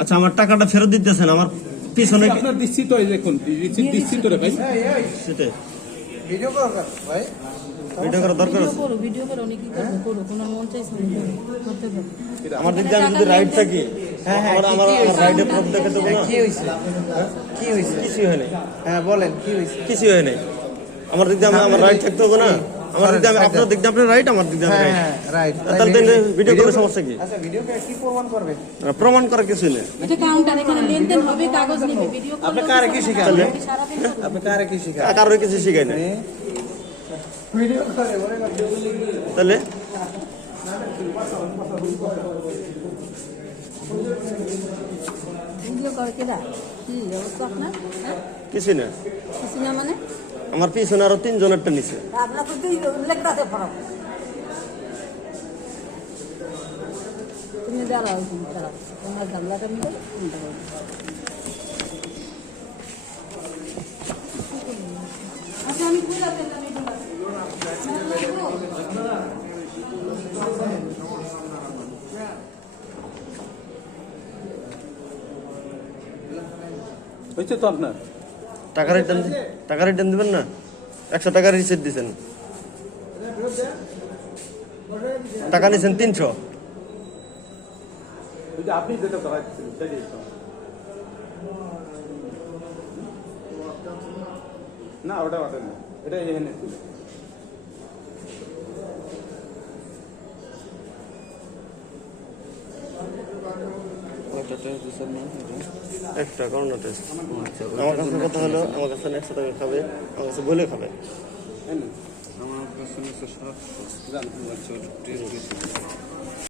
আচ্ছা আমার টাকাটা ফেরত দিতেছেন, আমার পিছনে আপনার দিচ্ছি তো, এই দেখুন রিসিপ্ট দিচ্ছি তো রে ভাই। সেটাই ভিডিও কর ভাই, ভিডিও করা দরকার আছে। ভিডিও করো, অনেক কি করবো, করো, কোনো মন চাইছে করতে পারো। আমার দিক দিয়ে আমি যদি রাইট থাকি, আমার রাইডে প্রুফ দেখে দেবো না। কি হয়েছে? কি হয়েছে? কিছুই হয় নাই। হ্যাঁ বলেন কি হয়েছে? কিছুই হয় নাই। আমার দিক দিয়ে আমার রাইট থাকতে হবে না। আমার দিক দিয়ে আপনার দিক দিয়ে আপনি রাইট, আমার দিক দিয়ে আমি রাইট। হ্যাঁ রাইট। তাহলে ভিডিও করে সমস্যা কি? আচ্ছা ভিডিও কি প্রমাণ করবে? প্রমাণ করার কিছুই নেই। এটা কাউন্টার, এখানে লেনদেন হবে, কাগজ নিবে, ভিডিও করলে আপনি কারে কি শিখালেন? সারা দিন করবে। আপনি কারে কি শিখালেন? কারোর কিছু শিখাই না। ভিডিও করে বলে না। তাহলে ভিডিও করে কেডা? কি অবস্থা আপনার? হ্যাঁ কিছুই না। কিছু না মানে আমার পিছনে আরো 3 জনেরটা নিচে। আপনার তো দুই লেখটাতে ফরক। তুমি দাঁড়াও, তুমি দাঁড়াও, তোমার গামলাটা নিয়ে আচ্ছা আমি খুলে দিলাম হয়েছে তো আপনার টাকা রিটার্ন দিবেন না? 100 টাকা রিসিট দিচ্ছেন, টাকা নিছেন 300। আপনি যেটা করাচ্ছেন সেটাই তো। না ওটা ওটা না, এটা এখানে ছিল। একটা করোনা টেস্ট। আমার কাছে কথা হলো, আমার কাছে 100 টাকা খাবে, আমার কাছে বলে খাবে। আমার কাছে